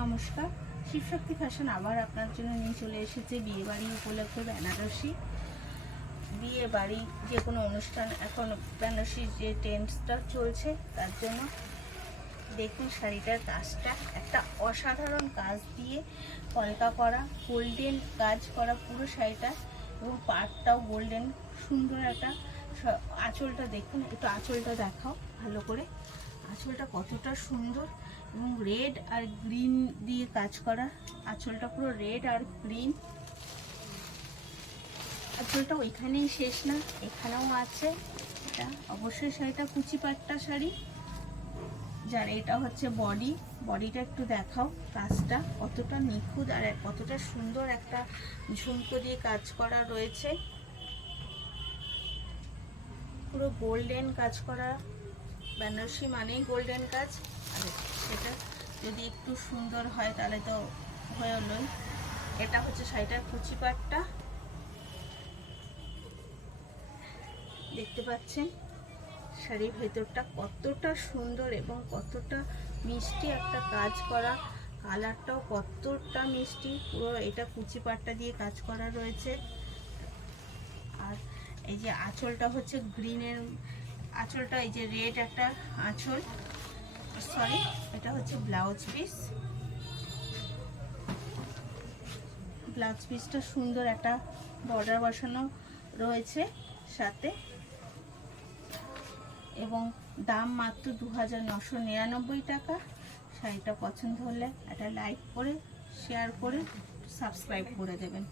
নমস্কার, শিবশক্তি ফ্যাশন আবার আপনার জন্য নিয়ে চলে এসেছে বিয়েবাড়ি উপলক্ষে বেনারসি। বিয়ে বাড়ি যে কোনো অনুষ্ঠান এখন বেনারসি যে ট্রেন্ডসটা চলছে তার জন্য দেখুন শাড়িটার কাজটা একটা অসাধারণ কাজ দিয়ে কলকা করা, গোল্ডেন কাজ করা পুরো শাড়িটা, এবং পাড়টাও গোল্ডেন সুন্দর একটা। আঁচলটা দেখুন, একটু আঁচলটা দেখাও ভালো করে। আঁচলটা কতটা সুন্দর এবং রেড আর গ্রিন দিয়ে কাজ করা। আঁচলটা পুরো রেড আর গ্রিন। আঁচলটা ওইখানেই শেষ না, এখানেও আছে। এটা অবশ্যই শাড়িটা কুচি পাট্টা শাড়ি, যার এটা হচ্ছে বডিটা একটু দেখাও। কাজটা কতটা নিখুঁত আর কতটা সুন্দর, একটা ঝুমকো দিয়ে কাজ করা রয়েছে, পুরো গোল্ডেন কাজ করা। বেনারসি মানেই গোল্ডেন কাজ, আর সেটা যদি একটু সুন্দর হয় তাহলে তো হলোই। এটা হচ্ছে শাড়িটার কুচি পাটটা, দেখতে পাচ্ছেন। শাড়ির ভেতরটা কতটা সুন্দর এবং কতটা মিষ্টি একটা কাজ করা, কালারটাও কতটা মিষ্টি। পুরো এটা কুচি পাটটা দিয়ে কাজ করা রয়েছে। আর এই যে আঁচলটা হচ্ছে গ্রিনের আঁচলটা, এই যে রেড একটা আঁচল, সরি এটা হচ্ছে ব্লাউজ পিস। ব্লাউজ পিসটা সুন্দর একটা বর্ডার বসানো রয়েছে সাথে, এবং দাম মাত্র 2999 টাকা। শাড়িটা পছন্দ হলে একটা লাইক করে, শেয়ার করে, সাবস্ক্রাইব করে দেবেন।